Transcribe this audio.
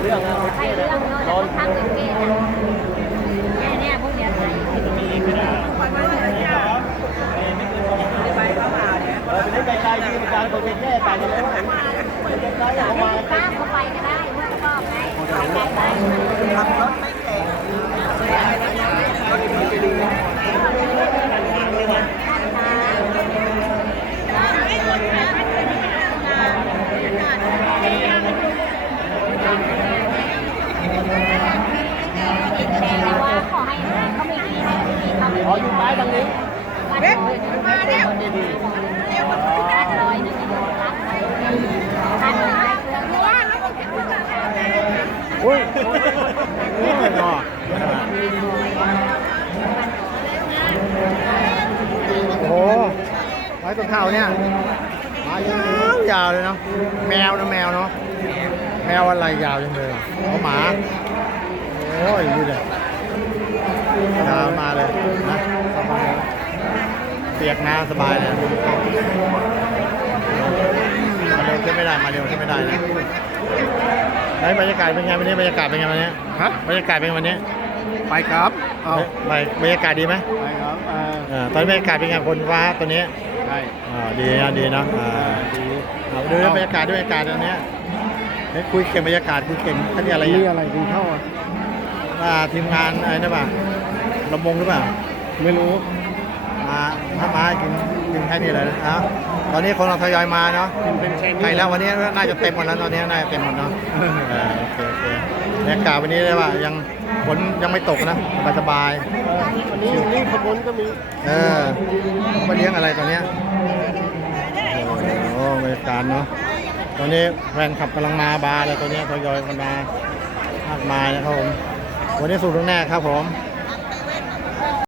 เรื่องนะใช่เรื่องเนาะแต่ค่อนข้างเป็นเกย์นะเนี่ยเนี่ยพวกเนี้ยใช่เออเป็นไกลๆที่การตัวแค่ต่างกันเลยไกลๆออกมาข้าเขาไปก็ได้มื่อก็ไงไปไกลไป แต่ว่าขอให้เขาไม่ดีให้ ดีเขาไม่ขออยู่ซ้ายทางนี้เว็บมาเร็วเร็วร้อยหนึ่งรับพันหนึ่งได้เครื่องว่าแล้วมันเป็นเครื่องราคาอุ้ยโอ้ยเนาะโอ้โหไว้ต้นข้าวเนี่ยมายาวยาวเลยเนาะแมวนะแมวเนาะแมวอะไรยาวจังเลยเอาหมาโอ้ยดูเลยยาวมาเลยนะสบายเปียกน้ำสบายเลยมาเร็วขึ้นไม่ได้มาเร็วขึ้นไม่ได้นะไหนบรรยากาศเป็นไงวันนี้บรรยากาศเป็นไงวันนี้ฮะบรรยากาศเป็นไงวันนี้ไปครับเอาไปบรรยากาศดีไหมไปครับอ่าอ่าตอนนี้บรรยากาศเป็นไงคนฟ้าตัวนี้ใช่อ่าดีนะดีนะอ่าดีเอาดูนะบรรยากาศด้วยบรรยากาศตอนเนี้ยเฮ้ยคุยเก่งบรรยากาศคุยเก่งเขาเรียกอะไรนี่อะอะไรดีเข้าอะอ่าทีมงานอะไรนะป่ะ ลำวงหรือเปล่า ไม่รู้ มาถ้ามากินกินแค่นี้เลยนะเอาตอนนี้คนเราทยอยมาเนาะกินเป็นเชนใครแล้ววันนี้น่าจะเต็มหมดแล้วตอนนี้น่าจะเต็มหมดเนาะเออโอเคโอเคบรรยากาศวันนี้เลยว่ายังฝนยังไม่ตกนะสบายสบายวันนี้นี่ขบวนก็มีๆเออมาเลี้ยงอะไรตอนเนี้ยโอ้โหบรรยากาศเนาะตอนนี้แฟนขับกำลังมาบาร์เลยตอนนี้ทยอยกันมามากมายนะครับผมวันนี้สุดแน่ครับผมค